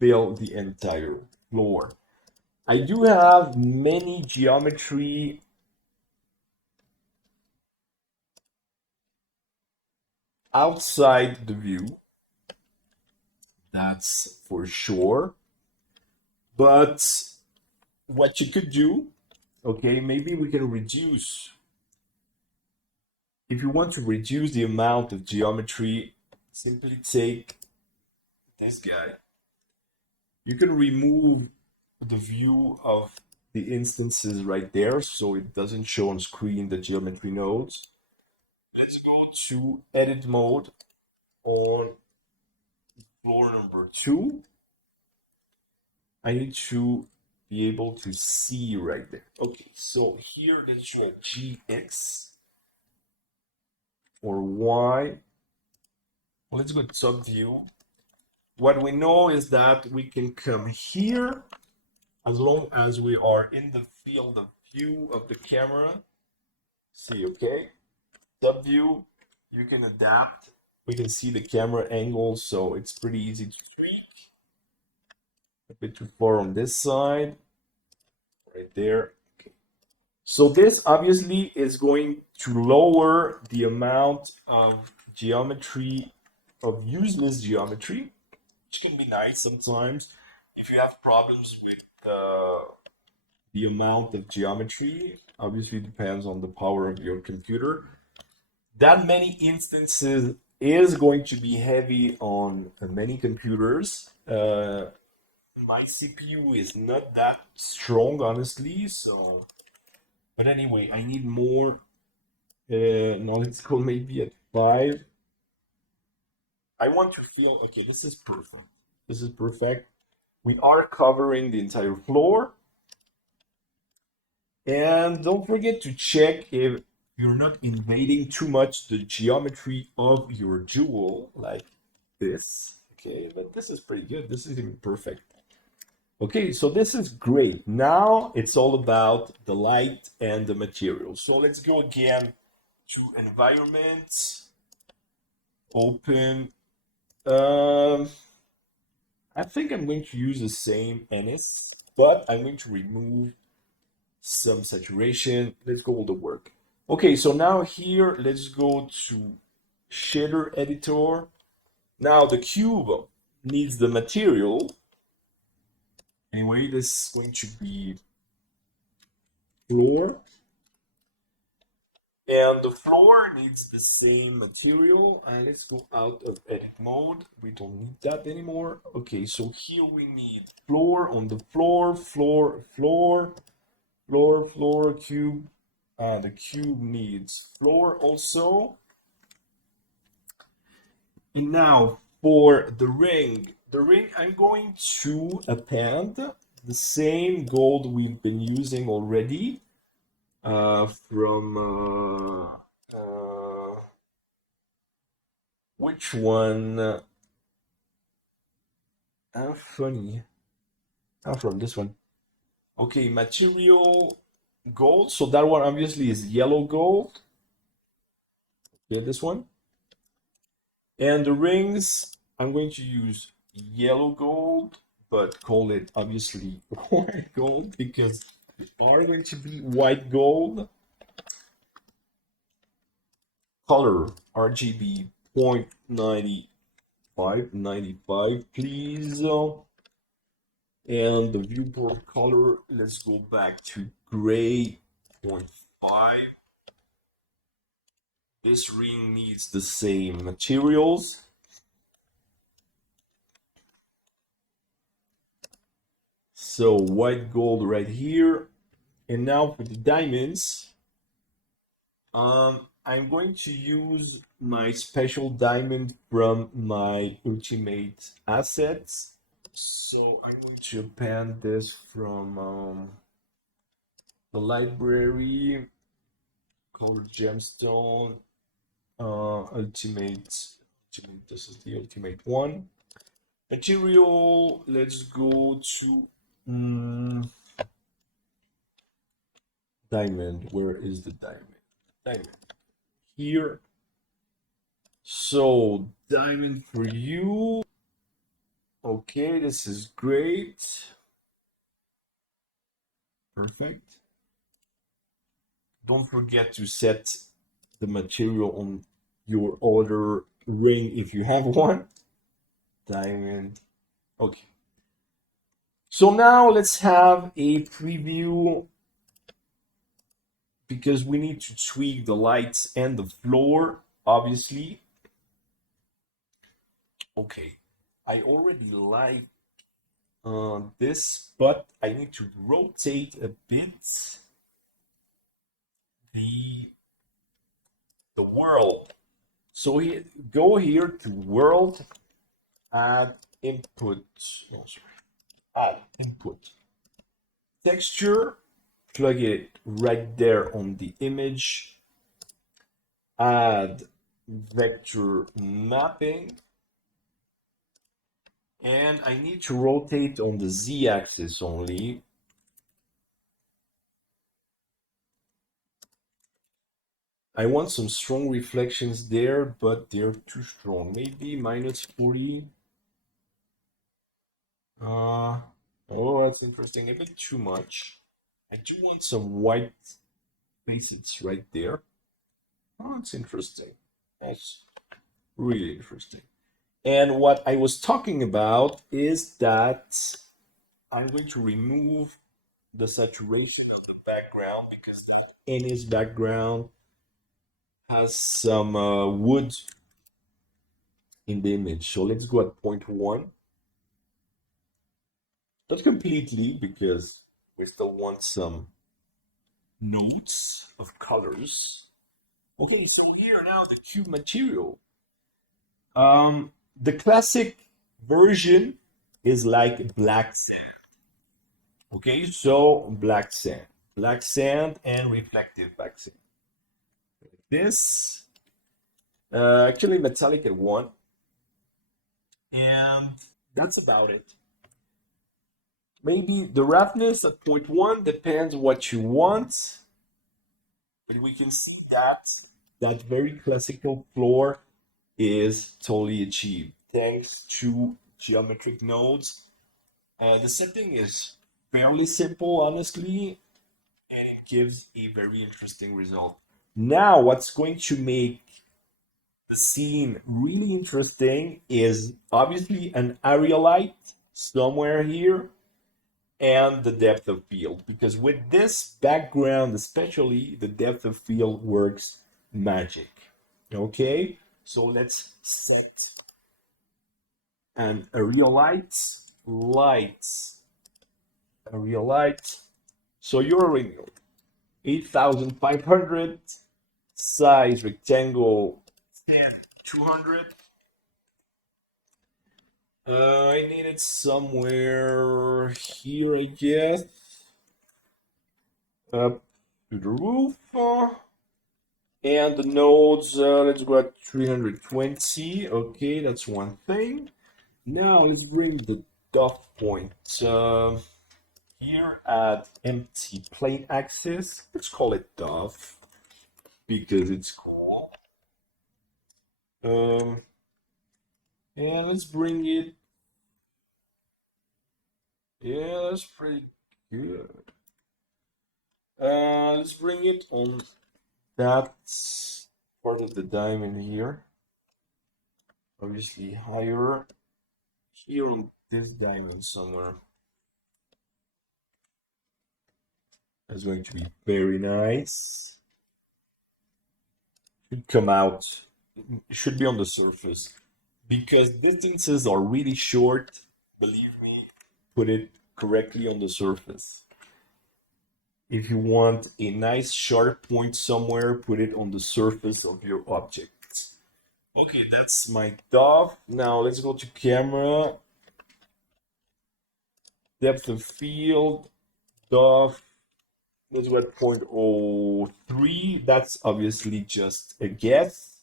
fill the entire floor. I do have many geometry outside the view, that's for sure. But what you could do, okay, maybe we can reduce. If you want to reduce the amount of geometry, simply take this guy. You can remove the view of the instances right there so it doesn't show on screen the geometry nodes. Let's go to edit mode on floor number 2. I need to be able to see right there. Okay, so here let's show GX or Y. Let's go to top view. What we know is that we can come here as long as we are in the field of view of the camera. See, okay? Top view, you can adapt. We can see the camera angle, so it's pretty easy to tweak. A bit too far on this side, right there. Okay. So this obviously is going to lower the amount of geometry, of useless geometry, which can be nice sometimes if you have problems with the amount of geometry. Obviously depends on the power of your computer. That many instances is going to be heavy on many computers. My CPU is not that strong, honestly. So, but anyway, I need more. Now let's go maybe at 5. I want to feel okay. This is perfect. This is perfect. We are covering the entire floor. And don't forget to check if you're not invading too much the geometry of your jewel, like this. Okay, but this is pretty good. This is even perfect. Okay, so this is great. Now it's all about the light and the material. So let's go again to environment, open. I think I'm going to use the same NS, but I'm going to remove some saturation. Let's go all the work. Okay, so now here, let's go to shader editor. Now the cube needs the material. Anyway, this is going to be floor. And the floor needs the same material. And let's go out of edit mode. We don't need that anymore. Okay, so here we need floor on the floor, floor, floor, floor, floor, cube. The cube needs floor also. And now for the ring I'm going to append the same gold we've been using already from which one? Funny. From this one. Okay, material gold. So that one obviously is yellow gold. Yeah, this one. And the rings, I'm going to use yellow gold, but call it obviously white gold because they are going to be white gold. Color RGB 0.95, please. And the viewport color, let's go back to gray 0.5. This ring needs the same materials. So white gold right here. And now for the diamonds, I'm going to use my special diamond from my ultimate assets. So I'm going to append this from the library called Gemstone ultimate. This is the ultimate one. Material. Let's go to diamond. Where is the diamond? Diamond here. So diamond for you. Okay, this is great. Perfect. Don't forget to set the material on your other ring if you have one. Diamond. Okay. So now let's have a preview because we need to tweak the lights and the floor, obviously. Okay. I already like this, but I need to rotate a bit the world. So go here to world, add input. Oh, sorry. Add input. Texture, plug it right there on the image. Add vector mapping. And I need to rotate on the z-axis only. I want some strong reflections there, but they're too strong. Maybe minus 40. Oh, that's interesting. A bit too much. I do want some white facets right there. Oh, that's interesting. That's really interesting. And what I was talking about is that I'm going to remove the saturation of the background because that in his background has some wood in the image. So let's go at 0.1. Not completely because we still want some notes of colors. Okay, so here now the cube material. The classic version is like black sand. Okay, so black sand and reflective black sand. This actually metallic at 1, and that's about it. Maybe the roughness at 0.1 depends what you want, but we can see that that very classical floor is totally achieved thanks to geometric nodes. The setting is fairly simple, honestly, and it gives a very interesting result. Now, what's going to make the scene really interesting is obviously an area light somewhere here and the depth of field, because with this background especially the depth of field works magic. Okay, so let's set an area lights area light. So you already know 8500 size rectangle 10 200. I need it somewhere here, I guess. Up to the roof. And the nodes, let's go at 320. Okay, that's one thing. Now let's bring the dot point here at empty plane axis. Let's call it dove because it's cool. And let's bring it. Yeah, that's pretty good. Let's bring it on that part of the diamond here. Obviously higher here on this diamond somewhere. That's going to be very nice. Should come out. Should be on the surface. Because distances are really short, believe me, put it correctly on the surface. If you want a nice sharp point somewhere, put it on the surface of your object. Okay, that's my dove. Now let's go to camera, depth of field, dove. Let's go at 0.03. That's obviously just a guess.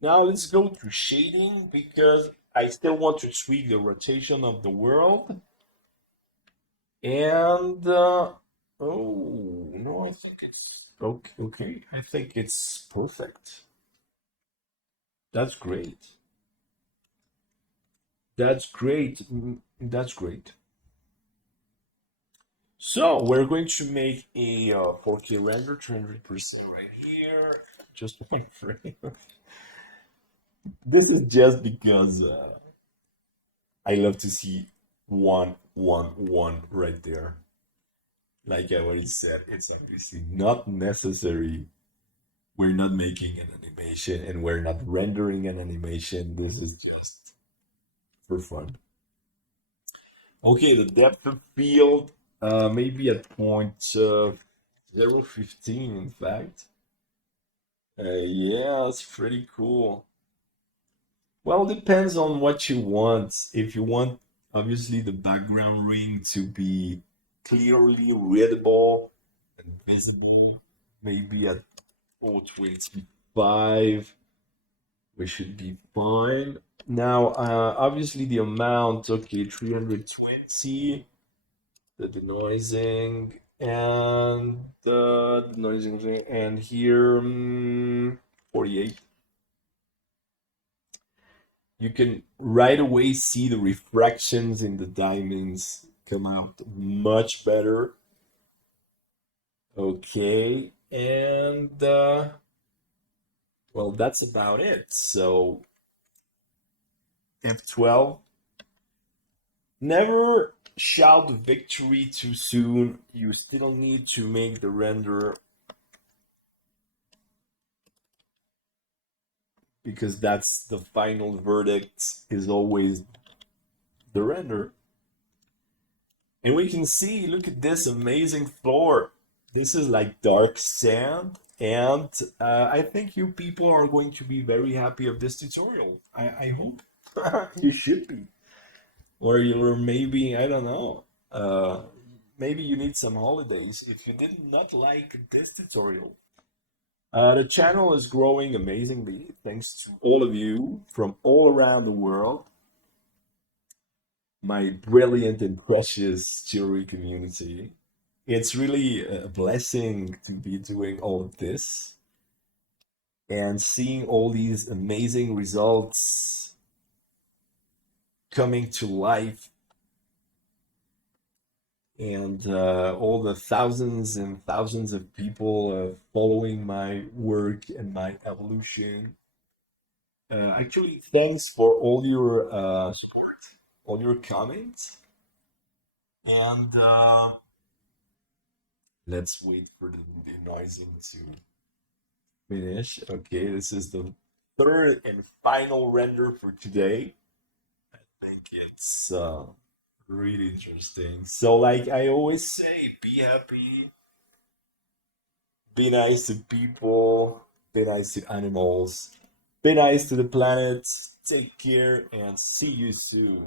Now let's go to shading because I still want to tweak the rotation of the world. And oh no, I think it's okay. Okay, I think it's perfect. That's great. That's great. That's great. So we're going to make a 4K render, 200% right here. Just one frame. This is just because I love to see 111 right there. Like I already said, it's obviously not necessary. We're not making an animation and we're not rendering an animation. This is just for fun. Okay, the depth of field, maybe at point 0.15, in fact. Yeah, it's pretty cool. Well, depends on what you want. If you want, obviously, the background ring to be clearly readable and visible, maybe at 0.25, we should be fine. Now, obviously, the amount, okay, 320, the denoising, and the denoising, and here, 48. You can right away see the refractions in the diamonds come out much better. Okay, and well, that's about it. So F12. Never shout victory too soon. You still need to make the render because that's the final verdict is always the render. And we can see, look at this amazing floor. This is like dark sand. And I think you people are going to be very happy of this tutorial. I hope you should be. Or you're maybe, I don't know. Maybe you need some holidays if you did not like this tutorial. The channel is growing amazingly thanks to all of you from all around the world, my brilliant and precious jewelry community. It's really a blessing to be doing all of this and seeing all these amazing results coming to life and all the thousands and thousands of people following my work and my evolution. Actually, thanks for all your support, all your comments, and let's wait for the denoising to finish. Okay, this is the third and final render for today. I think it's really interesting. So, like I always say, be happy, be nice to people, be nice to animals, be nice to the planet. Take care and see you soon.